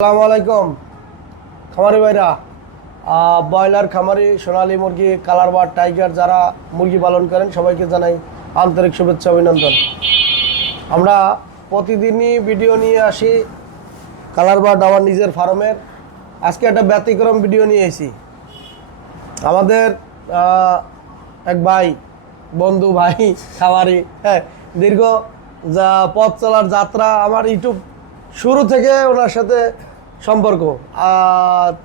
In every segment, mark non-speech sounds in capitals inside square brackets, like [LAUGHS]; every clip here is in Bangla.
আসসালামু আলাইকুম। খামারি ভাইরা ব্রয়লার খামারি, সোনালী মুরগি, কালার বার, টাইগার যারা মুরগি পালন করেন, সবাইকে জানাই আন্তরিক শুভেচ্ছা, অভিনন্দন। আমরা প্রতিদিনই ভিডিও নিয়ে আসি কালার বার্ড আমার নিজের ফার্মের। আজকে একটা ব্যতিক্রম ভিডিও নিয়ে এসি আমাদের এক ভাই, বন্ধু ভাই, খামারি হ্যাঁ দীর্ঘ যা পথ চলার যাত্রা আমার ইউটিউব শুরু থেকে ওনার সাথে সম্পর্ক।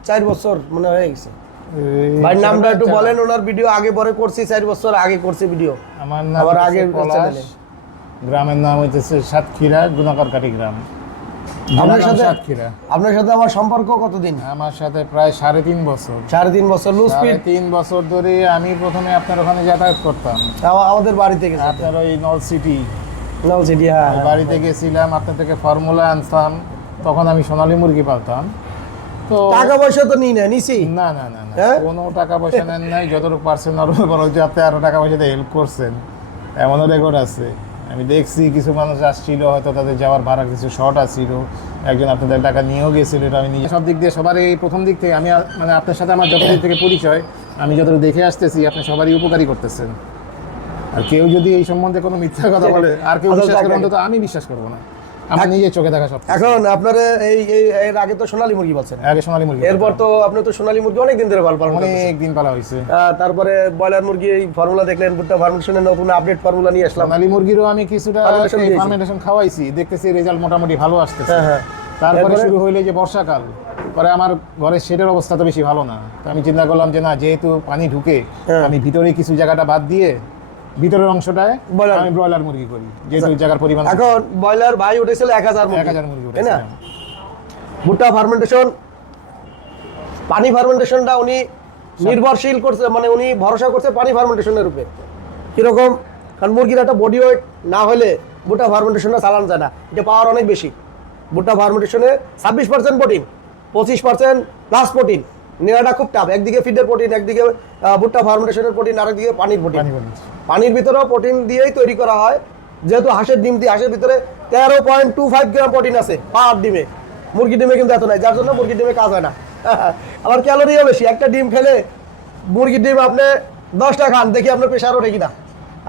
চার বছর মনে হয়ে গেছে। ভাই নামটা একটু বলেন ওনার ভিডিও আগে পরে করছি চার বছর আগে করছি ভিডিও। আমার নাম আবার। চ্যানেলে। গ্রামের নাম হইতেছে সাতক্ষীরা গুণাকরকাটি গ্রাম। আপনার সাথে সাতক্ষীরা। আপনার সাথে আমার সম্পর্ক কতদিন? আমার সাথে প্রায় সাড়ে তিন বছর। সাড়ে তিন বছর লুজ স্পিড তিন বছর ধরে আমি প্রথমে আপনার ওখানে যাতায়াত করতাম। আমাদের বাড়ি থেকে আপনার ওই নল সিটি। নাও সিটি হ্যাঁ হ্যাঁ। বাড়িতে গেছিলাম আপনার থেকে ফর্মুলা আনতাম। তখন আমি সোনালী মুরগি পালতাম। তো টাকা পয়সা তো নিই না নিছি। না না না না। হ্যাঁ? কোনো টাকা পয়সা নেন নাই যতটুকু পারছেন আরও বড় যে আপনি আরও টাকা পয়সাতে হেল্প করছেন। এমনও রেকর্ড আছে। আমি দেখছি কিছু মানুষ আসছিল হয়তো তাদের যাওয়ার ভাড়া কিছু শর্ট আসছিল একজন আপনাদের টাকা নিয়েও গেছিল এটা আমি নিজে সব দিক দিয়ে সবার এই প্রথম দিক থেকে আমি মানে আপনার সাথে আমার যত দিক থেকে পরিচয় আমি যতটুকু দেখে আসতেছি আপনি সবারই উপকারী করতেছেন। আর কেউ যদি এই সম্বন্ধে কোনো মিথ্যা কথা বলে আর কেউ আচ্ছা, বিশ্বাস করে অন্তত আমি বিশ্বাস করব না। আমার নিজের চোখে দেখা সব। এখন আপনার এই এই এর আগে তো সোনালী মুরগি বলছেন আগে সোনালী মুরগি এরপর তো আপনি তো সোনালী মুরগি অনেক দিন ধরে পালন পালন অনেক দিন পালা হয়েছে তারপরে ব্রয়লার মুরগি এই ফর্মুলা দেখলেন ভুট্টা ফার্মেশনের নতুন আপডেট ফর্মুলা নিয়ে আসলাম। সোনালী মুরগিরও আমি কিছুটা Fermentation খাওয়াইছি দেখতেছি রেজাল্ট মোটামুটি ভালো আসতেছে। হ্যাঁ, হ্যাঁ। তারপরে? শুরু হইলে যে বর্ষাকাল। পরে আমার ঘরের শেডের অবস্থা তো বেশি ভালো না। তো আমি চিন্তা করলাম যে না যেহেতু পানি ঢুকে হ্যাঁ। আমি ভিতরে কিছু জায়গাটা বাদ দিয়ে ভিতরের অংশটায়। আমি ব্রয়লার মুরগি করি যেহেতু জায়গার পরিমাণ এখন ব্রয়লার ভাই উঠেছিল এক হাজার এক হাজার মুরগি তাই না? ভুট্টা ফার্মেন্টেশন পানি ফার্মেন্টেশনটা উনি নির্ভরশীল করছে মানে উনি ভরসা করছে পানি ফার্মেন্টেশনের উপরে। কীরকম? কারণ মুরগির একটা বডি ওয়েট না হলে ভুট্টা ফার্মেন্টেশনটা চালানো যায় না। এটা পাওয়ার অনেক বেশি। ভুট্টা ফার্মেন্টেশনে ছাব্বিশ পার্সেন্ট প্রোটিন পঁচিশ পার্সেন্ট প্লাস প্রোটিন নেওয়াটা খুব টাফ একদিকে ফিডের প্রোটিন একদিকে ভুট্টা ফার্মেন্টেশনের প্রোটিন আরেকদিকে পানির প্রোটিন পানির ভিতরেও প্রোটিন দিয়েই তৈরি করা হয়। যেহেতু হাঁসের ডিম দিয়ে হাঁসের ভিতরে তেরো point two five gram protein আছে পার ডিমে। মুরগির ডিমে কিন্তু এত নাই যার জন্য মুরগির ডিমে কাজ হয় না। [LAUGHS] আবার ক্যালোরিও বেশি একটা ডিম খেলে মুরগির ডিম আপনি দশটা খান দেখি আপনার প্রেশার ওঠে কিনা।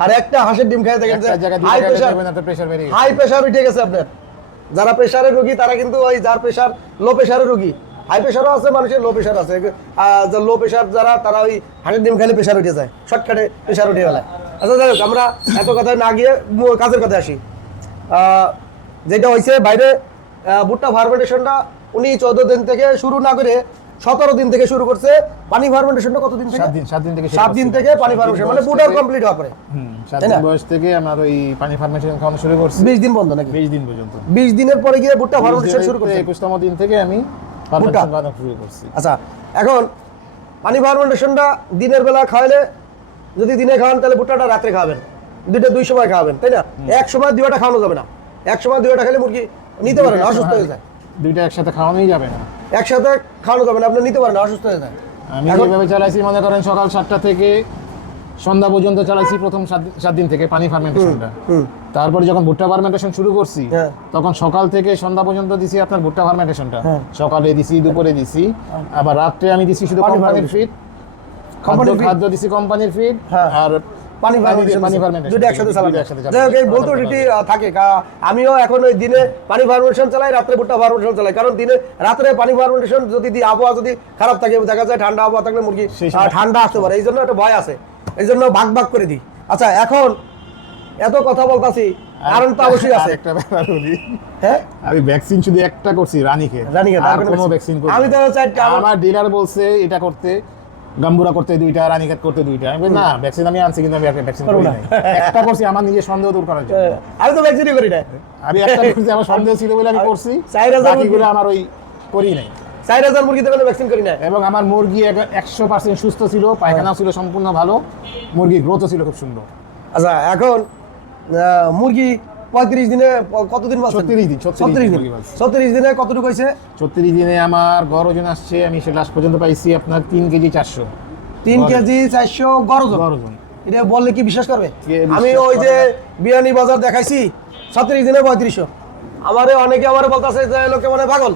আর একটা হাঁসের ডিম খেয়ে দেখেন হাই প্রেশার হাই প্রেশার উঠে গেছে আপনার। যারা প্রেশারের রোগী তারা কিন্তু ওই যার প্রেশার লো প্রেশারের রোগী। হাই প্রেশারও আছে মানুষের লো প্রেশার আছে। লো প্রেশার যারা তারা ওই হাঁসের ডিম খেলে প্রেশার উঠে যায় শর্টকাটে প্রেশার উঠে গেলে আচ্ছা যাই হোক আমরা এত কথায় না গিয়ে কাজের কথা আসি। যেটা হয়েছে বাইরে ভুট্টা ফার্মেন্টেশনটা উনি চোদ্দ দিন থেকে শুরু না করে সতেরো দিন থেকে শুরু করছে। পানি ফার্মেন্টেশনটা কতদিন থেকে? সাত দিন সাত দিন থেকে সাত দিন থেকে পানি ফার্মেন্টেশন মানে বুটার কমপ্লিট হওয়ার পরে। সাত দিন বয়স থেকে আমার ওই পানি ফার্মেশন খাওয়ানো শুরু করছি। বিশ দিন বন্ধ নাকি? বিশ দিন পর্যন্ত। বিশ দিনের পরে গিয়ে ভুট্টা ফার্মেন্টেশন শুরু করছে। একুশতম দিন থেকে আমি ফার্মেশন শুরু করছি। আচ্ছা এখন পানি ফার্মেন্টেশনটা দিনের বেলা খাওয়ালে যদি দিনে খাওয়ান তাহলে ভুট্টাটা রাত্রে খাবেন। দুইটা দুই সময় খাওয়াবেন তাই না? এক সময় দুইটা খাওয়ানো যাবে না। এক সময় দুইটা খেলে মুরগি নিতে পারেন না, অসুস্থ হয়ে যায়। দুইটা একসাথে খাওয়ানোই যাবে না। একসাথে খাওয়ানো যাবে না আপনি নিতে পারেন অসুস্থ হয়ে যায়। আমি যেভাবে চালাইছি মনে করেন সকাল সাতটা থেকে সন্ধ্যা পর্যন্ত চালাইছি প্রথম সাত দিন- থেকে পানি ফার্মেন্টেশনটা। তারপরে যখন ভুট্টা ফার্মেন্টেশন শুরু করছি হ্যাঁ। তখন সকাল থেকে সন্ধ্যা পর্যন্ত দিছি আপনার ভুট্টা ফার্মেন্টেশনটা। হ্যাঁ। সকালে দিছি দুপুরে দিছি আবার রাত্রে আমি দিছি শুধু পানি কোম্পানির ফিড খাদ্য দিছি কোম্পানির ফিড হ্যাঁ। আর পানি দুটো একসাথে থাকে। আমিও এখন ওই দিনে পানি ফার্মেন্টেশন চালাই রাত্রে ভুট্টা ফার্মেন্টেশন চালাই। কারণ দিনে রাত্রে পানি ফার্মেন্টেশন যদি আবহাওয়া যদি খারাপ থাকে দেখা যায় ঠান্ডা আবহাওয়া থাকলে মুরগি ঠান্ডা আসতে পারে। এই জন্য একটা ভয় আছে। এই জন্য ভাগ ভাগ করে দিই। আচ্ছা এখন এত কথা বলতাছি কারণ তো অবশ্যই আছে। একটা ব্যাপার বলি। হ্যাঁ? আমি ভ্যাকসিন শুধু একটা করছি রানীক্ষেত। রানীক্ষেত, আর আর কোনো ভ্যাকসিন করি আমি তো আমার- আমার ডিলার বলছে এটা করতে। গাম্বুরা করতে দুইটা রানীক্ষেত করতে দুইটা। আমি না ভ্যাকসিন আমি আনছি কিন্তু আমি ভ্যাকসিন করি না। নাই। একটা করছি আমার নিজের সন্দেহ দূর করার জন্য। আমি তো ভ্যাকসিনই করি না আমি একটা করছি আমার সন্দেহ ছিল বলে আমি করছি। [LAUGHS] বাকিগুলো আমার ওই করি নাই। চার হাজার মুরগিতে কোনো ভ্যাকসিন করি না এবং আমার মুরগি একশো পার্সেন্ট সুস্থ ছিল পায়খানাও ছিল সম্পূর্ণ ভালো মুরগির গ্রোথও ছিল খুব সুন্দর। আচ্ছা এখন মুরগি পঁয়ত্রিশ দিনে কতদিন? 36 দিন, 36 36 দিন। ছত্রিশ দিনে কতটুকু হয়েছে? ছত্রিশ দিনে আমার গড় ওজন আসছে আমি সে লাস্ট পর্যন্ত পাইছি আপনার তিন কেজি চারশো। তিন গড়। কেজি চারশো গরজ গড় ওজন। এটা বললে কি বিশ্বাস করবে? আমি ওই যে বিরিয়ানি বাজার দেখাইছি ছত্রিশ দিনে পঁয়ত্রিশশো। আমারে অনেকে আমার বলতেছে যে লোকে মানে পাগল।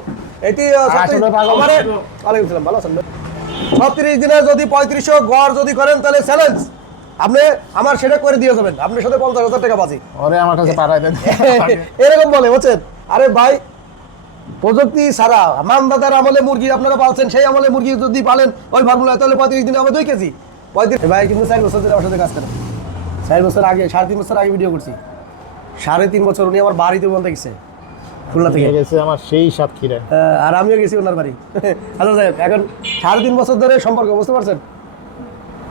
এটি। ওয়ালাইকুম সালাম ভালো আছেন? ছত্রিশ দিনে যদি পঁয়ত্রিশশো গড় যদি করেন তাহলে চ্যালেঞ্জ আপনি আমার সেটা করে দিয়ে যাবেন। আপনার সাথে পঞ্চাশ হাজার টাকা বাজি। ওরে আমার কাছে পাঠাই দেন। [LAUGHS] এরকম বলে বুঝছেন? আরে ভাই প্রযুক্তি ছাড়া মানদাদার আমলে মুরগি আপনারা পালছেন সেই আমলে মুরগি যদি পালেন ওই ফর্মুলা তাহলে পঁয়ত্রিশ দিনে হবে দুই কেজি। পঁয়ত্রিশ ভাই কিন্তু চার বছর ধরে আমার সাথে কাজ করেন। চার বছর আগে সাড়ে তিন বছর আগে ভিডিও করছি। সাড়ে তিন বছর উনি আমার বাড়িতে বলতে গেছে খুলনা থেকে। গেছে আমার সেই সাতক্ষীরা। আর আমিও গেছি ওনার বাড়ি। [LAUGHS] আচ্ছা হোক, এখন সাড়ে তিন বছর ধরে সম্পর্ক বুঝতে পারছেন?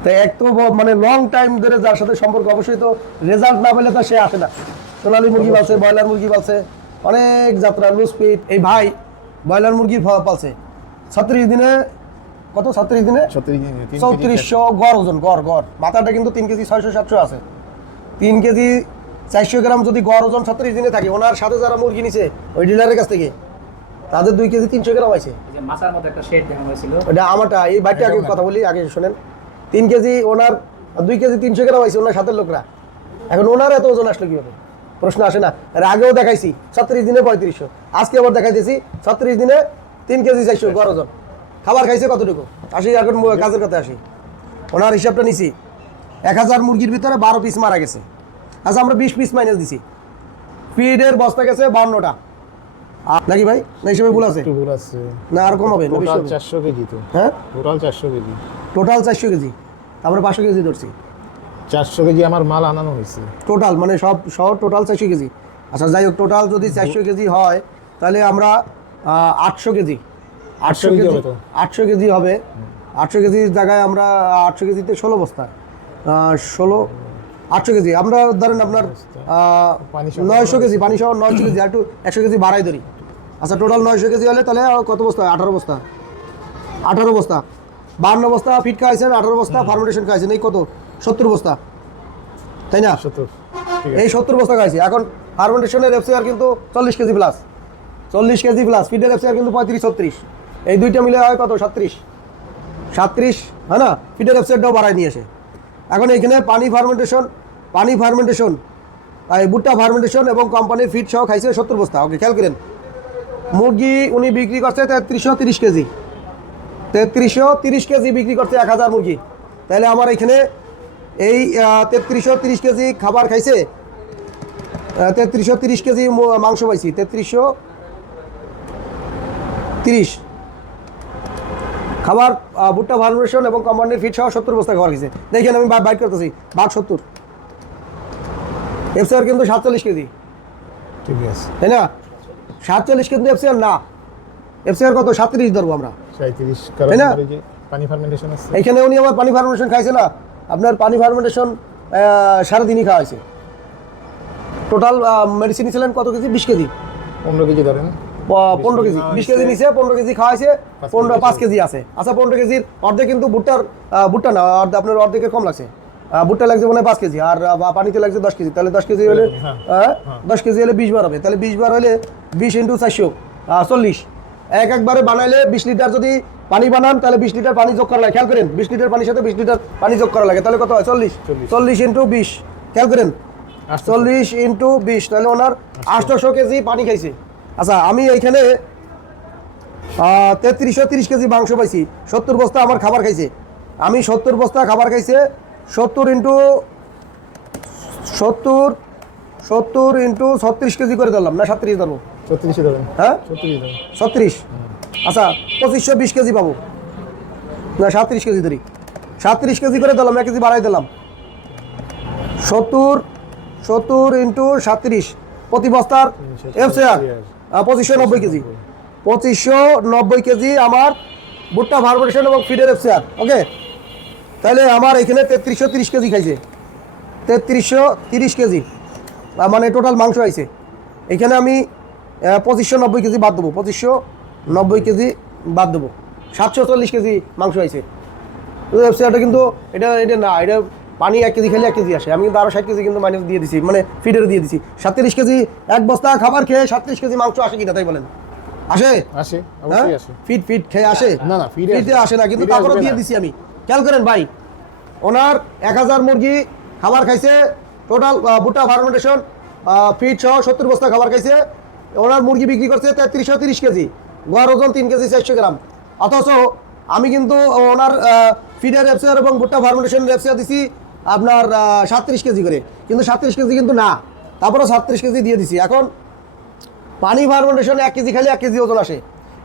তো এক তো মানে লং টাইম ধরে যার সাথে সম্পর্ক অবশ্যই তো রেজাল্ট না পেলে তো সে আসে না। সোনালী মুরগি পালছে ব্রয়লার মুরগি পালছে অনেক যাত্রা লুজ পিট এই ভাই ব্রয়লার মুরগি ফ- পালছে। ছত্রিশ দিনে কত ছত্রিশ দিনে? তিন কেজি চৌত্রিশশো গড় ওজন গড় গড়। মাথাটা কিন্তু তিন কেজি ছয়শো সাতশো আছে। তিন কেজি চারশো গ্রাম যদি গড় ওজন ছত্রিশ দিনে থাকে ওনার সাথে যারা মুরগি নিছে ওই ডিলারের কাছ থেকে তাদের দুই কেজি তিনশো গ্রাম আছে এই যে মাথার মধ্যে একটা শেড দেওয়া হয়েছিল। ওটা আমারটা এই বাইকটা আগে কথা বলি আগে শোনেন। তিন কেজি ওনার দুই কেজি তিনশো গ্রাম আছে ওনার সাথের লোকরা। এখন ওনার এত ওজন আসলো কীভাবে? প্রশ্ন আসে না। আর আগেও দেখাইছি ছত্রিশ দিনে পঁয়ত্রিশশো। আজকে আবার দেখাইতেছি ছত্রিশ দিনে তিন কেজি চারশো গড় ওজন। খাবার খাইছে কতটুকু? আসি এখন কাজের কথা আসি। ওনার হিসাবটা নিছি এক হাজার মুরগির ভিতরে বারো পিস মারা গেছে। আচ্ছা আমরা বিশ পিস মাইনাস দিছি। ফিডের বস্তা গেছে বান্নটা। নাকি ভাই? না হিসেবে ভুল আছে? ভুল আছে। না আর কম হবে? চারশো কেজি তো। হ্যাঁ? টোটাল চারশো কেজি। টোটাল চারশো কেজি। তারপরে পাঁচশো কেজি ধরছি। চারশো কেজি আমার মাল আনানো হয়েছে। টোটাল মানে সব সহ টোটাল চারশো কেজি। আচ্ছা যাই হোক টোটাল যদি চারশো কেজি হয় তাহলে আমরা আটশো কেজি। আটশো কেজি? আটশো কেজি হবে। আটশো কেজির জায়গায় আমরা আটশো কেজিতে ষোলো বস্তা। ষোলো আটশো কেজি। আমরা ধরেন আপনার পানি নয়শো কেজি পানি সহ নয়শো কেজি আর একটু একশো কেজি বাড়াই ধরি। আচ্ছা টোটাল নয়শো কেজি হলে তাহলে কত বস্তা? আঠারো বস্তা। আঠারো বস্তা। বান্ন বস্তা ফিট খাইছেন আঠারো বস্তা ফার্মেন্টেশন খাইছেন এই কত? সত্তর বস্তা। তাই না? এই সত্তর বস্তা খাইছি। এখন ফার্মেন্টেশনের এফসিআর কিন্তু চল্লিশ কেজি প্লাস চল্লিশ কেজি প্লাস ফিডের এফসিআর কিন্তু পঁয়ত্রিশ ছত্রিশ। এই দুইটা মিলে হয় কত? সাত্রিশ সাত্রিশ হ্যাঁ না? ফিডের এফসিআরটাও বাড়ায় নিয়ে আসে এখন এখানে পানি ফার্মেন্টেশন পানি ফার্মেন্টেশন এই ভুট্টা ফার্মেন্টেশন এবং কোম্পানির ফিড সহ খাইছে সত্তর বস্তা। ওকে খেয়াল করেন। মুরগি উনি বিক্রি করছে তাই তেত্রিশশো তিরিশ কেজি। তেত্রিশশো তিরিশ কেজি বিক্রি করছে এক হাজার মুরগি। তাহলে আমার এখানে এই তেত্রিশশো তিরিশ কেজি খাবার খাইছে তেত্রিশশো তিরিশ কেজি মাংস পাইছি। তেত্রিশশো তিরিশ। খাবার ভুট্টা ফার্মেশন এবং কোম্পানির ফিট সহ সত্তর বস্তা খাবার খেয়েছে দেখেন আমি বাইট করতেছি বাঘ সত্তর। এফসিআর কিন্তু সাতচল্লিশ কেজি। ঠিক আছে। তাই না? সাতচল্লিশ কিন্তু এফসিআর না। এফসিআর কত? সাতত্রিশ ধরবো আমরা। তাই না? আমার এই যে পানি ফার্মেন্টেশন আছে। এইখানে উনি আমার পানি ফার্মেশন খাইছে না? আপনার পানি ফার্মেন্টেশন সারাদিনই খাওয়া হয়েছে টোটাল মেডিসিন ছিলেন কত কেজি? বিশ কেজি। পনেরো কেজি ধরেন। পনেরো কেজি। বিশ কেজি। নিছে পনেরো কেজি খাওয়া হয়েছে পনেরো পাঁচ কেজি আছে। আচ্ছা পনেরো কেজির অর্ধেক কিন্তু ভুট্টার ভুট্টা না আপনার অর্ধেকের কম লাগছে। ভুট্টা লাগছে মনে হয় পাঁচ কেজি আর পানিতে লাগছে দশ কেজি। তাহলে দশ কেজি হলে হ্যাঁ, দশ কেজি হলে বিশ বার হবে। তাহলে বিশ বার হলে বিশ ইন্টু চারশো চল্লিশ। এক একবারে বানাইলে বিশ লিটার যদি পানি বানান তাহলে বিশ লিটার পানি যোগ করা লাগে। খেয়াল করেন বিশ লিটার পানির সাথে বিশ লিটার পানি যোগ করা লাগে। তাহলে কত হয়? চল্লিশ। চল্লিশ। ইন্টু বিশ। খেয়াল করেন চল্লিশ ইন্টু বিশ তাহলে ওনার আটশোশো কেজি পানি খাইছে। আচ্ছা আমি এইখানে তেত্রিশশো তিরিশ কেজি মাংস পাইছি। সত্তর বস্তা আমার খাবার খাইছে। আমি সত্তর বস্তা খাবার খাইছে সত্তর ইন্টু সত্তর সত্তর ইন্টু ছত্রিশ কেজি করে ধরলাম। না সাত্রিশ ধরবো। ছত্রিশে হ্যাঁ? ছত্রিশ? আচ্ছা পঁচিশশো বিশ কেজি পাবো। না সাতত্রিশ কেজি ধরি। সাতত্রিশ কেজি করে দিলাম এক কেজি বাড়াই দিলাম। সত্তর সত্তর ইন্টু সাতত্রিশ প্রতি বস্তার এফসিআর পঁচিশশো নব্বই কেজি। পঁচিশশো নব্বই কেজি আমার ভুট্টা ফার্মেশন এবং ফিডের এফসিআর ওকে? তাহলে আমার এখানে তেত্রিশশো তিরিশ কেজি খাইছে। তেত্রিশশো তিরিশ কেজি মানে টোটাল মাংস আইছে। এখানে আমি পঁচিশশো নব্বই কেজি বাদ দেবো পঁচিশশো নব্বই কেজি বাদ দেবো। সাতশো চল্লিশ কেজি মাংস আইছে ওয়েবসাইটটা কিন্তু এটা এটা না এটা পানি এক কেজি খেলে এক কেজি আসে। আমি কিন্তু আরও ষাট কেজি কিন্তু মাইনাস দিয়ে দিছি মানে ফিডের দিয়ে দিছি। সাতত্রিশ কেজি এক বস্তা খাবার খেয়ে সাতত্রিশ কেজি মাংস আসে কিনা তাই বলেন? আসে? আসে হ্যাঁ? ফিট ফিট খেয়ে আসে? না, না, এ ফিটে আসে। না কিন্তু তারপরে দিয়ে দিছি আমি। খেয়াল করেন ভাই ওনার এক হাজার মুরগি খাবার খাইছে টোটাল ভুট্টা ফার্মেন্টেশন ফিট সহ সত্তর বস্তা খাবার খাইছে ওনার মুরগি বিক্রি করছে তেত্রিশশো তিরিশ কেজি। গড় ওজন তিন কেজি চারশো গ্রাম। অথচ আমি কিন্তু ওনার ফিডার রেপসিয়ার এবং ভুট্টা ফার্মেন্টেশন রেপসিয়ার দিছি আপনার সাতত্রিশ কেজি করে। কিন্তু সাতত্রিশ কেজি কিন্তু না। তারপরে সাতত্রিশ কেজি দিয়ে দিছি। এখন পানি ফার্মেন্টেশন এক কেজি খালি এক কেজি ওজন আসে।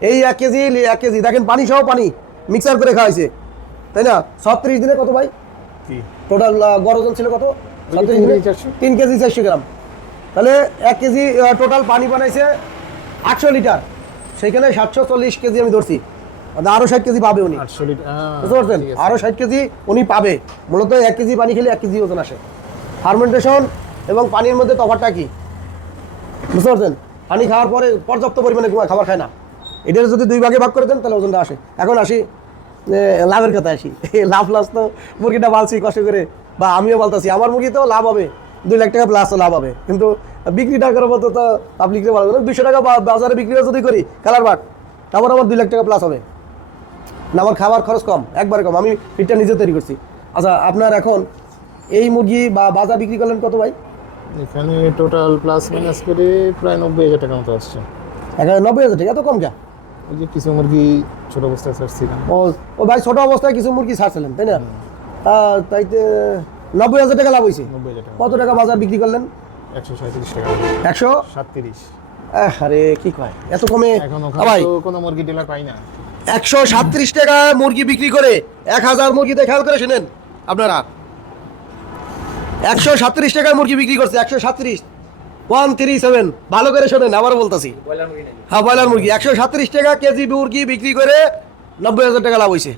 এই এক কেজি এক কেজি। দেখেন পানি সহ পানি মিক্সার করে খাওয়াইছে। তাই না? ছত্রিশ দিনে কত ভাই? টোটাল গড় ওজন ছিল কত? তিন কেজি চারশো গ্রাম। তাহলে এক কেজি টোটাল পানি বানাইছে আটশো লিটার। সেইখানে সাতশো চল্লিশ কেজি আমি ধরছি। আরও ষাট কেজি পাবে উনি। আটশো লিটার হ্যাঁ, বুঝতে পারছেন। আরও ষাট কেজি উনি পাবে। মূলত এক কেজি পানি খেলে এক কেজি ওজন আসে। ফার্মেন্টেশন এবং পানির মধ্যে তফাৎটা কি? বুঝতে পারছেন? পানি খাওয়ার পরে পর্যাপ্ত পরিমাণে খাবার খায় না। এটার যদি দুই ভাগে ভাগ করে দেন তাহলে ওজনটা আসে। এখন আসি লাভের কথা আসি। [LAUGHS] লাভ লাভ তো মুরগিটা বালছি কষ্ট করে। বা আমিও বলতেছি। আমার মুরগি তো লাভ হবে। দুই লাখ টাকা প্লাস লাভ হবে। কিন্তু বিক্রি টাকার মতো তো পাবলিককে ভালো দুশো টাকা বাজারে বিক্রি যদি করি কালার বাট তারপর আমার দুই লাখ টাকা প্লাস হবে। না আমার খাবার খরচ কম একবারে কম। আমি ফিটটা নিজে তৈরি করছি। আচ্ছা আপনার এখন এই মুরগি বা বাজার বিক্রি করলেন কত ভাই? এখানে টোটাল প্লাস মাইনাস করে প্রায় নব্বই হাজার টাকা মতো আসছে। এখানে নব্বই হাজার টাকা এত কম কে ওই যে কিছু মুরগি ছোট অবস্থায় ছাড়ছিলাম। ও ও ভাই ছোট অবস্থায় কিছু মুরগি ছাড়ছিলেন তাই না? তাইতে নব্বই হাজার টাকা লাভ হয়েছে কত টাকা বাজার বিক্রি করলেন? একশো সাঁত্রিশ টাকা। একশো? আরে কি কয়? এত কমে? ভাই। কোনো মুরগি ডিলার পাই না। একশো সাতত্রিশ টাকা মুরগি বিক্রি করে এক হাজার মুরগিতে খেয়াল করে শুনেন আপনারা। একশো সাতত্রিশ টাকায় মুরগি বিক্রি করছে একশো সাতত্রিশ ওয়ান থ্রি সেভেন ভালো করে শোনেন আবার বলতেছি। হ্যাঁ ব্রয়লার মুরগি। একশো সাতত্রিশ টাকা কেজি মুরগি বিক্রি করে নব্বই হাজার টাকা লাভ হয়েছে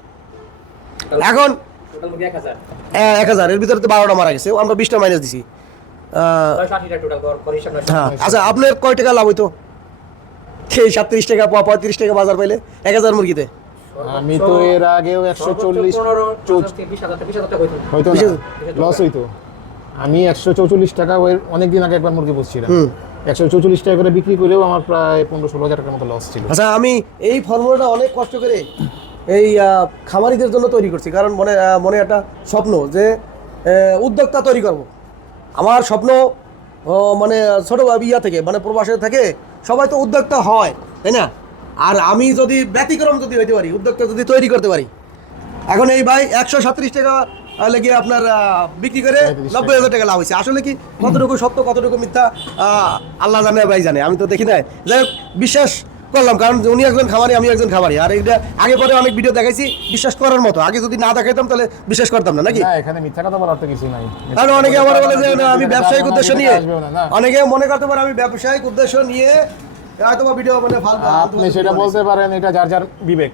এখন এক হাজার। এক হাজার। এর ভিতরে তো বারোটা মারা গেছে। আমরা বিশটা মাইনাস দিছি। হ্যাঁ। আচ্ছা আপনার কয় টাকা লাভ হইতো? সেই সাতত্রিশ টাকা পঁয়ত্রিশ টাকা বাজার পাইলে এক হাজার মুরগিতে? আমি তো এর আগেও একশো চল্লিশ হয়তো লস হইতো। আমি একশো চৌচল্লিশ টাকা ওই অনেক দিন আগে একবার মুরগি বসছিলাম একশো চৌচল্লিশ টাকা করে বিক্রি করেও আমার প্রায় পনেরো ষোলো হাজার টাকার মতো লস ছিল। আচ্ছা আমি এই ফর্মুলাটা অনেক কষ্ট করে এই খামারিদের জন্য তৈরি করছি। কারণ মনে মনে একটা স্বপ্ন যে উদ্যোক্তা তৈরি করব। আমার স্বপ্ন মানে ছোটো ইয়া থেকে মানে প্রবাসে থেকে সবাই তো উদ্যোক্তা হয় তাই না? আর আমি যদি ব্যতিক্রম যদি হইতে পারি উদ্যোক্তা যদি তৈরি করতে পারি এখন এই ভাই একশো সাতত্রিশ টাকা লেগে আপনার বিক্রি করে নব্বই হাজার টাকা লাভ হয়েছে। আসলে কি কতটুকু সত্য কতটুকু মিথ্যা আল্লাহ জানে ভাই জানে। আমি তো দেখি নাই। যাই হোক বিশ্বাস করলাম কারণ উনি একজন খামারি আমি একজন খামারি। আর এটা আগে পরে অনেক ভিডিও দেখাইছি বিশ্বাস করার মতো। আগে যদি না দেখাইতাম তাহলে বিশ্বাস করতাম না নাকি? না এখানে মিথ্যা কথা বলার তো কিছু নাই। কারণ অনেকে আমার বলে যে না, আমি ব্যবসায়িক উদ্দেশ্য নিয়ে। অনেকে মনে করতে পারে আমি ব্যবসায়িক উদ্দেশ্য নিয়ে হয়তো ভিডিও মানে ফালতু আপনি সেটা বলতে পারেন এটা যার যার বিবেক।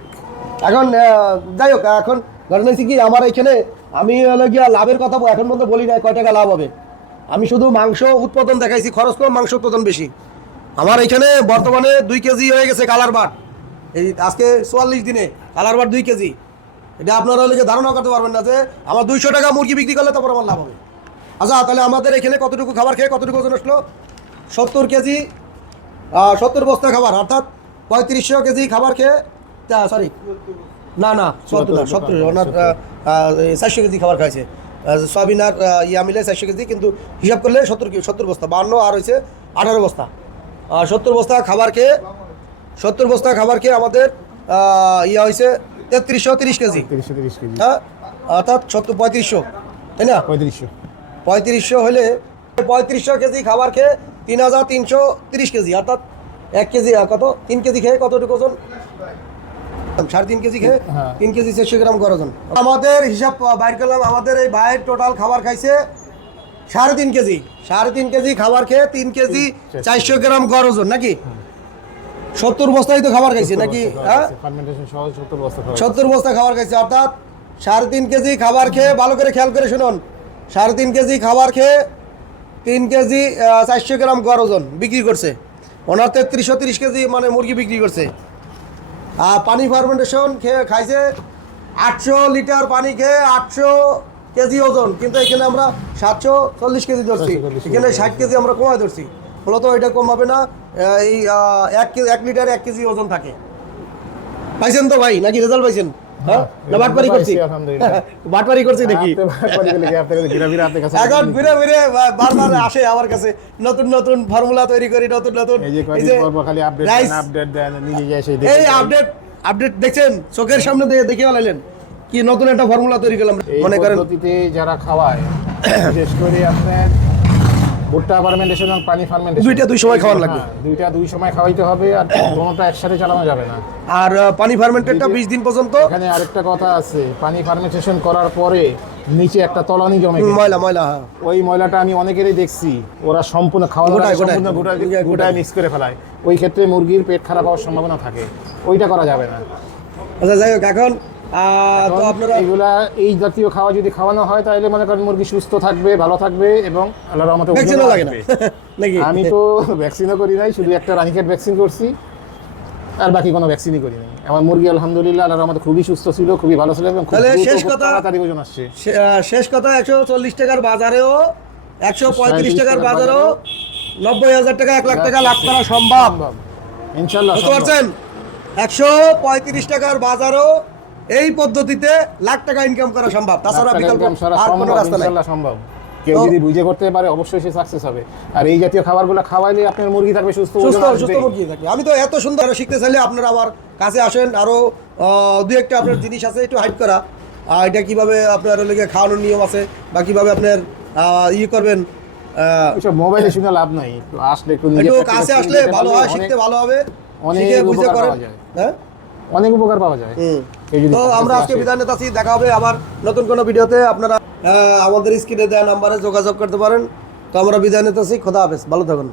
এখন যাই হোক এখন ঘটনা হচ্ছে কি আমার এখানে আমি হলো গিয়া লাভের কথা এখন পর্যন্ত বলি না কয় টাকা লাভ হবে। আমি শুধু মাংস উৎপাদন দেখাইছি খরচ কম মাংস উৎপাদন বেশি। আমার এখানে বর্তমানে দুই কেজি হয়ে গেছে কালার বাট এই আজকে চুয়াল্লিশ দিনে কালার বাট দুই কেজি। এটা আপনারা হলে ধারণা করতে পারবেন না যে আমার দুইশো টাকা মুরগি বিক্রি করলে তারপর আমার লাভ হবে। আচ্ছা তাহলে আমাদের এখানে কতটুকু খাবার খেয়ে কতটুকু ওজন আসলো? সত্তর কেজি সত্তর বস্তা খাবার অর্থাৎ পঁয়ত্রিশশো কেজি খাবার খেয়ে সরি না না সত্তর না সত্তর ওনার চারশো কেজি খাবার খাইছে। সয়াবিন আর ইয়া মিলে চারশো কেজি কিন্তু হিসাব করলে সত্তর সত্তর বস্তা বান্ন আর হয়েছে আঠারো বস্তা। সত্তর বস্তা খাবার খেয়ে সত্তর বস্তা খাবার খেয়ে আমাদের ইয়া হয়েছে তেত্রিশশো তিরিশ কেজি। হ্যাঁ? অর্থাৎ সত্তর পঁয়ত্রিশশো তাই না? পঁয়ত্রিশশো। পঁয়ত্রিশশো হলে পঁয়ত্রিশশো কেজি খাবার খেয়ে তিন হাজার তিনশো তিরিশ কেজি অর্থাৎ এক কেজি কত? তিন কেজি খেয়ে কতটুকু ওজন? সাড়ে তিন কেজি খেয়ে হ্যাঁ। তিন কেজি চারশো গ্রাম করে ওজন। আমাদের হিসাব বাইর করলাম আমাদের এই ভাইয়ের টোটাল খাবার খাইছে সাড়ে তিন কেজি সাড়ে তিন কেজি খাবার খেয়ে তিন কেজি চারশো গ্রাম গড় ওজন নাকি? সত্তর বস্তাই তো খাবার খাইছে নাকি? হ্যাঁ? সত্তর বস্তা খাবার খাইছে অর্থাৎ সাড়ে তিন কেজি খাবার খেয়ে ভালো করে খেয়াল করে শুনুন সাড়ে তিন কেজি খাবার খেয়ে তিন কেজি চারশো গ্রাম গড় ওজন বিক্রি করছে। ওনার তেত্রিশশো তিরিশ কেজি মানে মুরগি বিক্রি করছে। আর পানি ফার্মেন্টেশন খেয়ে খাইছে আটশো লিটার পানি খেয়ে আটশো কেজি ওজন কিন্তু এখানে আমরা সাতশো চল্লিশ কেজি ধরছি। এখানে ষাট কেজি আমরা কমায় ধরছি। মূলত এটা কম হবে না এই এক কেজি এক লিটার এক কেজি ওজন থাকে। পাইছেন তো ভাই? নাকি রেজাল্ট পাইছেন? হ্যাঁ করছি। [LAUGHS] করছি নাকি? এখন ঘুরে ঘুরে বারবার আসে আমার কাছে। নতুন নতুন ফর্মুলা তৈরি করি নতুন নতুন। এই যে খালি আপডেট আপডেট দেন নিজে গিয়ে সেই এই আপডেট আপডেট দেখছেন? চোখের সামনে দেখে ফেলাইলেন। কি নতুন একটা ফর্মুলা তৈরি করলাম? মনে করেন পদ্ধতিতে যারা খাওয়ায় বিশেষ করে আপনার ভুট্টা ফার্মেন্টেশন এবং পানি ফার্মেন্টেশন দুইটা দুই সময় খাওয়ানো লাগবে। দুইটা দুই সময় খাওয়াইতে হবে আর কোনোটা একসাথে চালানো যাবে না। আর পানি ফার্মেন্টেডটা বিশ দিন পর্যন্ত? এখানে আরেকটা কথা আছে পানি ফার্মেন্টেশন করার পরে নিচে একটা তলানি জমে। ময়লা ময়লা হ্যাঁ। ওই ময়লাটা আমি অনেকেরই দেখছি ওরা সম্পূর্ণ খাওয়া দাওয়া। সম্পূর্ণ গোটায় গোটায়, মিক্স করে ফেলায়। ওই ক্ষেত্রে মুরগির পেট খারাপ হওয়ার সম্ভাবনা থাকে। ওইটা করা যাবে না। আচ্ছা যাই হোক এখন তো আপনারা এইগুলা এই জাতীয় খাওয়া যদি খাওয়ানো হয় তাহলে মনে করেন মুরগি সুস্থ থাকবে ভালো থাকবে এবং আল্লাহর রহমতে ভ্যাকসিনও লাগে না। [LAUGHS] নাকি? আমি তো ভ্যাকসিনও করি নাই শুধু একটা রানিকেট ভ্যাকসিন করছি আর বাকি কোনো ভ্যাকসিনই করি নাই। আমার মুরগি আলহামদুলিল্লাহ আল্লাহর রহমতে খুবই সুস্থ ছিল খুবই ভালো ছিল এবং তাহলে শেষ কথা- তাড়াতাড়ি ওজন আসছে। শেষ কথা একশো চল্লিশ টাকার বাজারেও একশো পঁয়ত্রিশ টাকার বাজারেও নব্বই হাজার টাকা এক লাখ টাকা লাভ করা সম্ভব। সম্ভব। ইনশাল্লাহ বুঝতে পারছেন? একশো পঁয়ত্রিশ টাকার বাজারও এই পদ্ধতিতে লাখ টাকা ইনকাম করা সম্ভব। তাছাড়া বিকল্প আর কোনো রাস্তা নাই। সম্ভব। কেউ যদি বুঝে করতে পারে অবশ্যই সে সাকসেস হবে। আর এই জাতীয় খাবারগুলো খাওয়াইলে আপনার মুরগি থাকবে সুস্থ সুস্থ সুস্থ মুরগি থাকে আমি তো এত সুন্দর শিখতে চাইলে আপনারা আমার কাছে আসেন আরও আহ, দু একটা আপনার জিনিস আছে একটু হাইট করা। আর এটা কীভাবে আপনার লেগে খাওয়ানোর নিয়ম আছে বা কীভাবে আপনার আহ, ই করবেন মোবাইলে শুনে লাভ নাই। আসলে একটু কাছে আসলে ভালো হয় শিখতে ভালো হবে অনেক শিখে বুঝে উপকার করেন। যায়। হ্যাঁ? অনেক উপকার পাওয়া যায়। তো আমরা আজকে। বিদায় নিতেছি দেখা হবে আবার নতুন কোনো ভিডিওতে। আপনারা আমাদের স্ক্রিনে দেওয়া নাম্বারে যোগাযোগ করতে পারেন। তো আমরা বিদায় নিতেছি খোদা হাফেজ ভালো থাকুন।